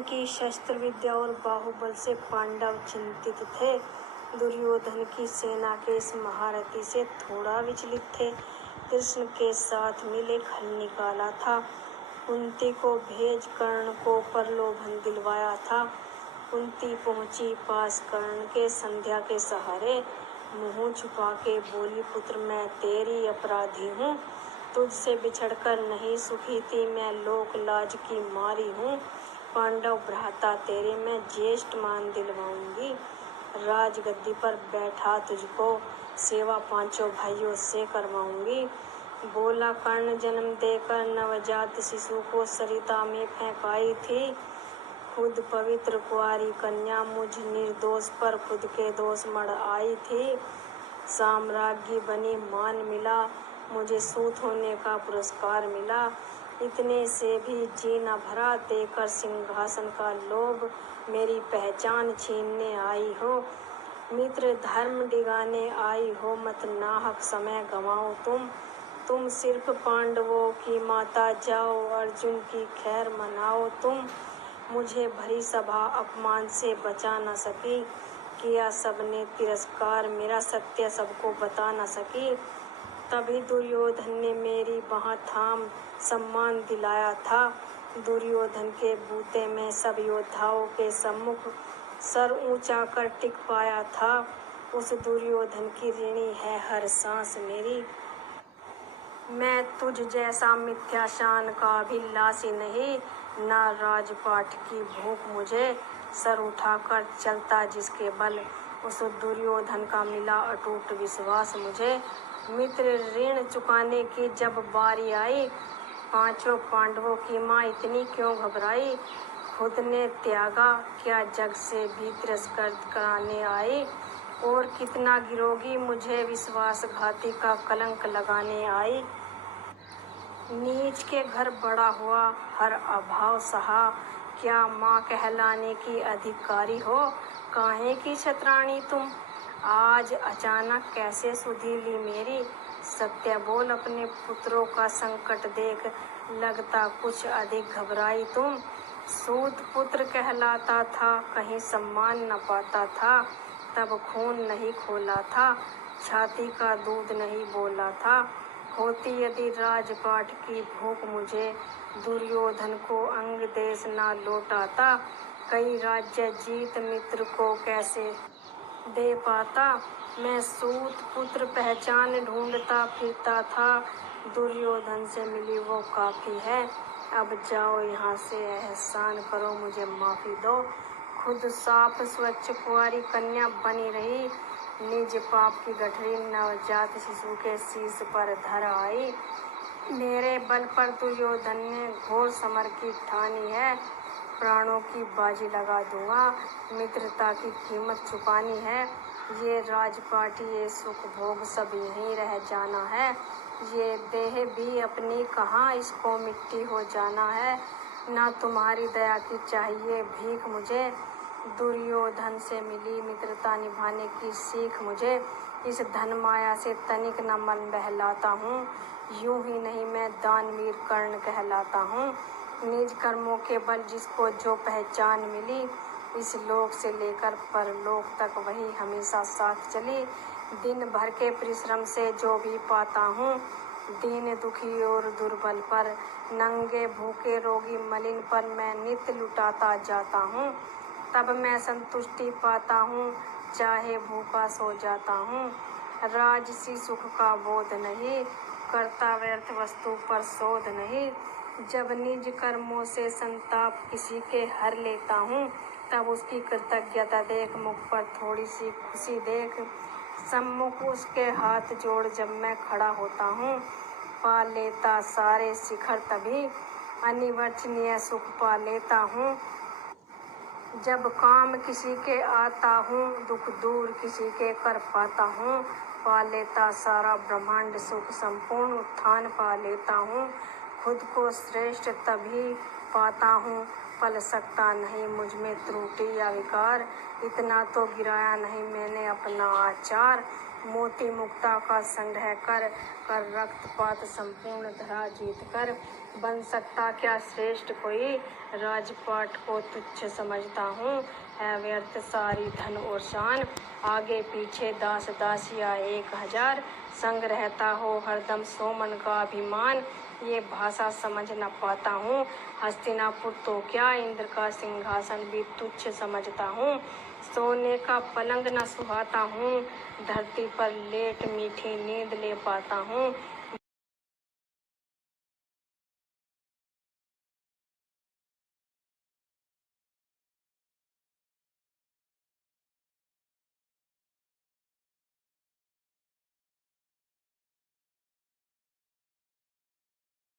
दुर्योधन की शस्त्र विद्या और बाहुबल से पांडव चिंतित थे। दुर्योधन की सेना के इस महारथी से थोड़ा विचलित थे। कृष्ण के साथ मिले खल निकाला था। कुंती को भेज कर्ण को प्रलोभन दिलवाया था। कुंती पहुंची पास कर्ण के संध्या के सहारे। मुंह छुपा के बोली, पुत्र मैं तेरी अपराधी हूँ। तुझसे बिछड़कर नहीं सुखी थी मैं, लोक लाज की मारी हूँ। पांडव भ्राता तेरे मैं ज्येष्ठ मान दिलवाऊंगी। राजगद्दी पर बैठा तुझको सेवा पांचों भाइयों से करवाऊंगी। बोला कर्ण जन्म देकर नवजात शिशु को सरिता में फेंकाई थी। खुद पवित्र कुंवारी कन्या मुझ निर्दोष पर खुद के दोष मढ़ आई थी। साम्राज्ञी बनी मान मिला, मुझे सूत होने का पुरस्कार मिला। इतने से भी जी न भरा, देकर सिंहासन का लोभ मेरी पहचान छीनने आई हो। मित्र धर्म डिगाने आई हो, मत नाहक समय गंवाओ तुम सिर्फ पांडवों की माता जाओ, अर्जुन की खैर मनाओ तुम। मुझे भरी सभा अपमान से बचा न सकी, किया सबने तिरस्कार मेरा, सत्य सबको बता न सकी। तभी दुर्योधन ने मेरी बाँह थाम सम्मान दिलाया था। दुर्योधन के बूते में सब योद्धाओं के सम्मुख सर ऊंचा कर टिक पाया था। उस दुर्योधन की ऋणी है हर सांस मेरी। मैं तुझ जैसा मिथ्या शान का अभिलाषी नहीं, ना राजपाट की भूख मुझे। सर उठाकर चलता जिसके बल, उस दुर्योधन का मिला अटूट विश्वास मुझे। मित्र ऋण चुकाने की जब बारी आई, पांचों पांडवों की माँ इतनी क्यों घबराई। खुद ने त्यागा क्या जग से भी तिरस्कार कराने आई, और कितना गिरोगी मुझे विश्वासघाती का कलंक लगाने आई। नीच के घर बड़ा हुआ हर अभाव सहा, क्या माँ कहलाने की अधिकारी हो। काहे की छत्राणी तुम, आज अचानक कैसे सुधी ली मेरी। सत्य बोल अपने पुत्रों का संकट देख, लगता कुछ अधिक घबराई तुम। सूत पुत्र कहलाता था, कहीं सम्मान न पाता था। तब खून नहीं खोला था, छाती का दूध नहीं बोला था। होती यदि राजपाट की भूख मुझे, दुर्योधन को अंग देश ना लौटाता। कई राज्य जीत मित्र को कैसे दे पाता। मैं सूत पुत्र पहचान ढूंढता फिरता था, दुर्योधन से मिली वो काफी है। अब जाओ यहाँ से, एहसान करो मुझे माफी दो। खुद साफ स्वच्छ कुंवारी कन्या बनी रही, निज पाप की गठरी नवजात शिशु के शीश पर धर आई। मेरे बल पर दुर्योधन ने घोर समर की ठानी है, प्राणों की बाजी लगा दूंगा। मित्रता की कीमत चुकानी है, ये राजपाट ये सुख भोग सब यहीं रह जाना है। ये देह भी अपनी कहाँ, इसको मिट्टी हो जाना है। ना तुम्हारी दया की चाहिए भीख मुझे, दुर्योधन से मिली मित्रता निभाने की सीख मुझे। इस धन माया से तनिक न मन बहलाता हूँ, यूं ही नहीं मैं दानवीर कर्ण कहलाता हूँ। निज कर्मों के बल जिसको जो पहचान मिली, इस लोक से लेकर परलोक तक वही हमेशा साथ चली। दिन भर के परिश्रम से जो भी पाता हूँ, दीन दुखी और दुर्बल पर, नंगे भूखे रोगी मलिन पर मैं नित्य लुटाता जाता हूँ। तब मैं संतुष्टि पाता हूँ, चाहे भूखा सो जाता हूँ। राजसी सुख का बोध नहीं, करता व्यर्थ वस्तु पर शोध नहीं। जब निज कर्मों से संताप किसी के हर लेता हूँ, तब उसकी कृतज्ञता देख मुख पर थोड़ी सी खुशी देख। सम्मुख उसके हाथ जोड़ जब मैं खड़ा होता हूँ, पा लेता सारे शिखर तभी, अनिवर्चनीय सुख पा लेता हूँ। जब काम किसी के आता हूँ, दुख दूर किसी के कर पाता हूँ। पा लेता सारा ब्रह्मांड सुख, संपूर्ण उत्थान पा लेता हूँ। खुद को श्रेष्ठ तभी पाता हूँ, पल सकता नहीं मुझ में त्रुटि या विकार। इतना तो गिराया नहीं मैंने अपना आचार, मोती मुक्ता का संग्रह कर रक्तपात संपूर्ण धरा जीत कर। बन सकता क्या श्रेष्ठ कोई, राजपाट को तुच्छ समझता हूँ। है व्यर्थ सारी धन और शान, आगे पीछे दास दासिया 1000, संग रहता हो हरदम सोमन का अभिमान। ये भाषा समझ न पाता हूँ, हस्तिनापुर तो क्या इंद्र का सिंहासन भी तुच्छ समझता हूँ। सोने का पलंग न सुहाता हूँ, धरती पर लेट मीठी नींद ले पाता हूँ।